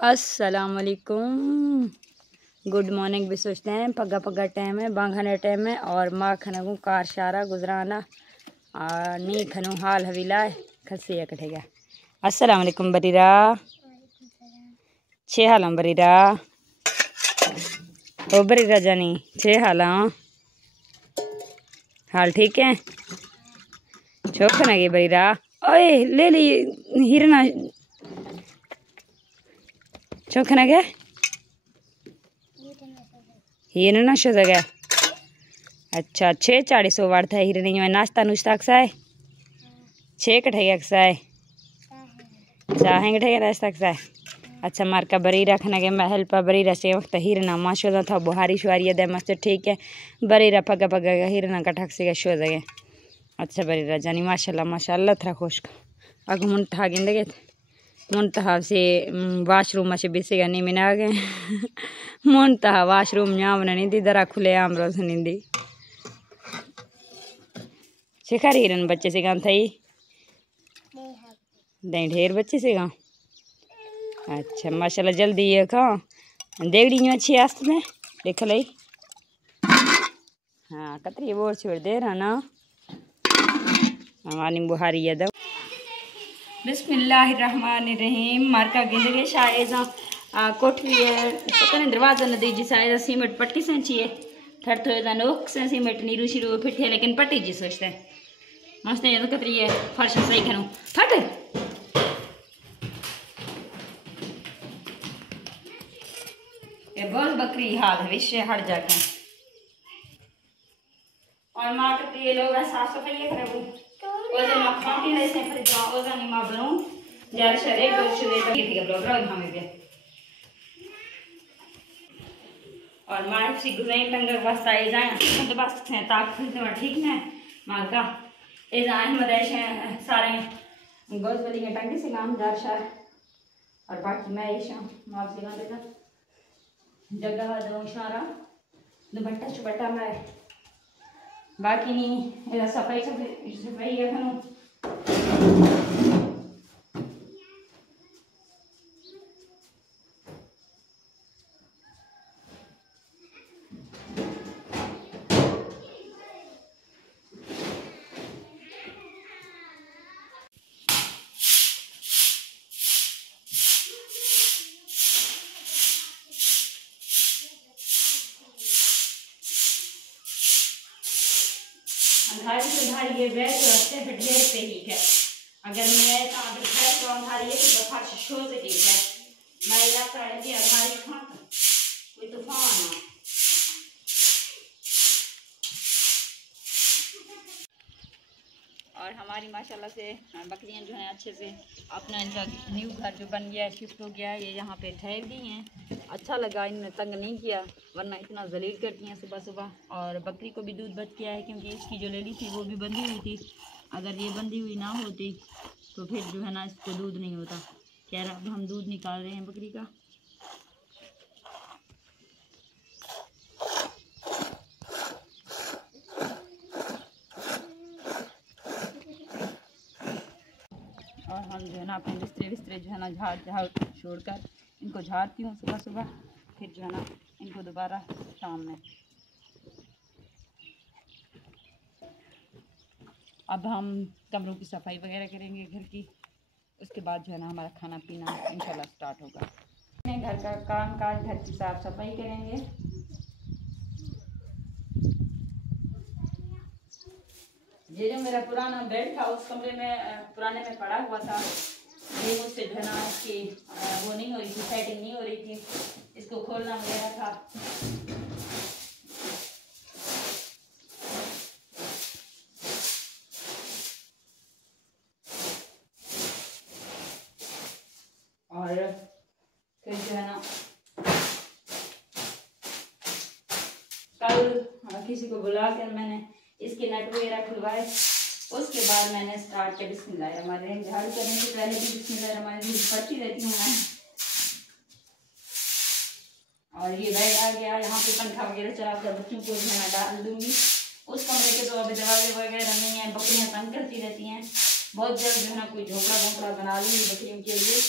अस्सलामुअलैकुम, good morning भी सोचते हैं। पग्गा पग्गा टाइम है, बांघाने टाइम है और माँ खनगू कार शारा गुजराना और नी खनू हाल हवीला खसी कटेगा। अस्सलामुअलैकुम बरीरा, छे हाल बरीरा ओ बरीरा जानी छे हाल हाल ठीक है। छोख ना गई बरीरा, ओए ले ली हिरना छोख ना गया हिरन ना शो जगह। अच्छा 6:40 वार था हिरन में नाश्ता नुश्ता अक्साए 6 कठेगा अक्साए चाहें कठेगा नाश्ता अक्साए। अच्छा मार्का बरी रखना के महल पर बरी रसे वक्त हिरना माँ शो था बुहारी शुहारी दे मस्त ठीक है। बरी रा पगा पगा हिरना कटक से शो जगह। अच्छा बरी रा जानी माशाल्लाह माशाल्लाह थरा खुश अग मुंठा गिंदगे मुंतहा से वाशरूम से बेसेगा नहीं मिना गए मुंतहा वाशरूम यहाँ नहीं दी दरा खुले आम रोज निंदी शिकारी हिरन बच्चे से गाँव थी दही ढेर बच्चे से गाँव। अच्छा माशाल्लाह जल्दी ये खाओ देगड़ी में अच्छी आस्त में देख ली। हाँ कतरी बोर छोड़ दे रहा ना हमारी बुहारी याद। बिस्मिल्लाहिर्रहमानिर्रहीम मार्का गिंदगे शायद कोठवी है पता नहीं दरवाजा न दीजिए शायद सीमेंट पट्टी से चाहिए थर थोड़ा नोक से सीमेंट नीरू शिरू फिर थे लेकिन पट्टी जी सोचते हैं मस्त है तो कतरी है फर्श सही करूँ फट ये बहुत बकरी हाल है विषय हट जाके और माँ के प्रिय लोग साफ सफाई करें ओजन खाती है इसने फिर जाओ ओजन नहीं माँ बनूं ज़्यादा शरीर को शुरू कर दिया ब्लॉग रहा हमें भी और माँ सी गुज़ारी टंगर वास्ता ये जाए तो बस थे ताक फिर ठीक है माँ का ये जाए मदेश हैं सारे गोश्त वाली के टंगे से काम जार शार और बाकी मैं ये शाम माँ से गाने का जगह दो इशारा दुपट्टा चुपट्टा में बाकी नहीं सफाई सफाई है खनू अंधारी से अंधारी ये बैठ रस्ते पे ढेर पे ही है अगर मैं तो अगर है तो अंधारी है तो फर्श शो से ठीक है मैं इलाका है कि अंधारी खां कोई तूफान ना और हमारी माशाल्लाह से बकरियां जो हैं अच्छे से अपना इनका न्यू घर जो बन गया है शिफ्ट हो गया है ये यहाँ पे ठहर गई हैं। अच्छा लगा इन्होंने तंग नहीं किया वरना इतना जलील करती हैं सुबह सुबह। और बकरी को भी दूध बच गया है क्योंकि इसकी जो लेडी थी वो भी बंधी हुई थी अगर ये बंधी हुई ना होती तो फिर जो है ना इसको दूध नहीं होता। कह रहा अब हम दूध निकाल रहे हैं बकरी का। और हम जो है ना अपने बिस्तरे बिस्तरे जो है ना झाड़ झाड़ छोड़कर इनको झाड़ती हूँ सुबह सुबह फिर जो है ना इनको दोबारा शाम में। अब हम कमरों की सफाई वगैरह करेंगे घर की उसके बाद जो है ना हमारा खाना पीना इंशाल्लाह स्टार्ट होगा। घर का काम काज घर की साफ सफाई करेंगे। ये जो मेरा पुराना बेड था उस कमरे में पुराने में पड़ा हुआ था ये मुझसे जो है ना इसकी वो नहीं हो रही थी सेटिंग नहीं हो रही थी इसको खोलना वगैरह था। और फिर जो है ना कल किसी को बुला कर मैंने इसके नट वगैरह खुलवाए उसके बाद मैंने स्टार्ट किया बिस्मिल्लाहिर्रहमानिर्रहीम। झाड़ू करने से पहले भी बिस्मिल्लाहिर्रहमानिर्रहीम पढ़ती रहती हूँ मैं। और ये बेड आ गया यहाँ पे पंखा वगैरह चला कर बच्चों को जो है ना डाल दूंगी। उस कमरे के तो अभी दरवाजे वगैरह नहीं है बकरियाँ तंग करती रहती हैं बहुत जल्द जो है ना कोई झोपड़ा वोपड़ा बना लूँगी बकरियों के लिए।